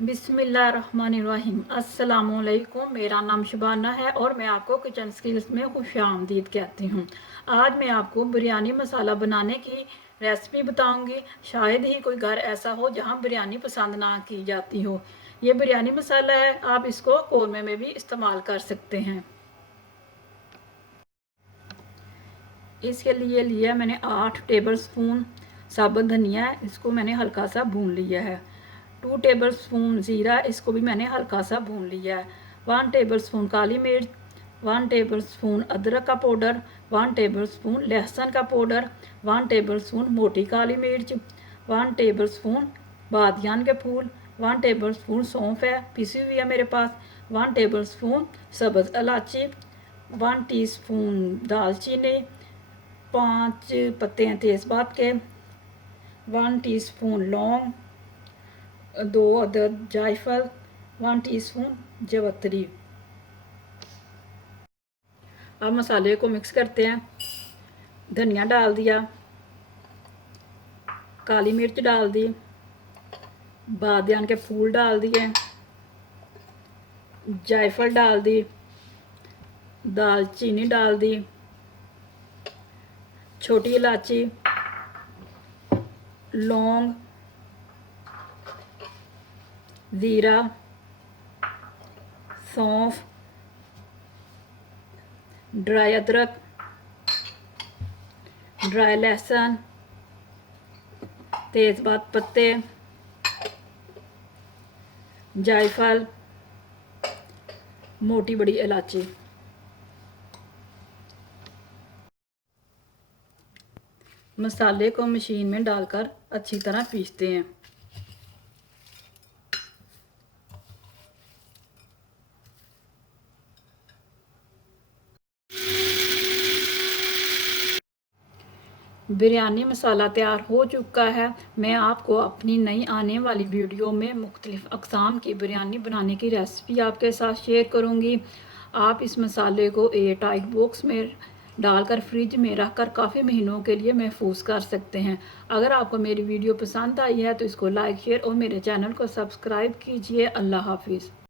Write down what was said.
बिस्मिल्लाहिर्रहमानिर्रहीम। अस्सलामुअलैकुम। मेरा नाम शुबाना है और मैं आपको किचन स्किल्स में खुशामदीद कहती हूँ। आज मैं आपको बिरयानी मसाला बनाने की रेसिपी बताऊंगी। शायद ही कोई घर ऐसा हो जहाँ बिरयानी पसंद ना की जाती हो। ये बिरयानी मसाला है, आप इसको कौरमे में भी इस्तेमाल कर सकते हैं। इसके लिए लिया मैंने 8 टेबल स्पून साबुत धनिया, इसको मैंने हल्का सा भून लिया है। 2 टेबल स्पून ज़ीरा, इसको भी मैंने हल्का सा भून लिया है। 1 टेबल स्पून काली मिर्च, 1 टेबल स्पून अदरक का पाउडर, 1 टेबल स्पून लहसुन का पाउडर, 1 टेबल स्पून मोटी काली मिर्च, 1 टेबल स्पून बादियान के फूल, 1 टेबल स्पून सौंफ है पिसी हुई है मेरे पास, 1 टेबल स्पून सब्ज़ इलायची, 1 टीस्पून दालचीनी, 5 पत्ते हैं तेज़पात के, 1 टीस्पून लौंग, 2 अदद जायफल, 1 टीस्पून जवत्री। अब मसाले को मिक्स करते हैं। धनिया डाल दिया, काली मिर्च डाल दी, बादियान के फूल डाल दिए, जायफल डाल दी, दालचीनी डाल दी, छोटी इलायची, लौंग, ज़ीरा, सौंफ, ड्राई अदरक, ड्राई लहसुन, तेज़पात पत्ते, जायफल, मोटी बड़ी इलायची। मसाले को मशीन में डालकर अच्छी तरह पीसते हैं। बिरयानी मसाला तैयार हो चुका है। मैं आपको अपनी नई आने वाली वीडियो में मुख्तलिफ़ अक़साम की बिरयानी बनाने की रेसिपी आपके साथ शेयर करूंगी। आप इस मसाले को एयर टाइट बॉक्स में डालकर फ्रिज में रखकर काफ़ी महीनों के लिए महफूज कर सकते हैं। अगर आपको मेरी वीडियो पसंद आई है तो इसको लाइक शेयर और मेरे चैनल को सब्सक्राइब कीजिए। अल्लाह हाफिज़।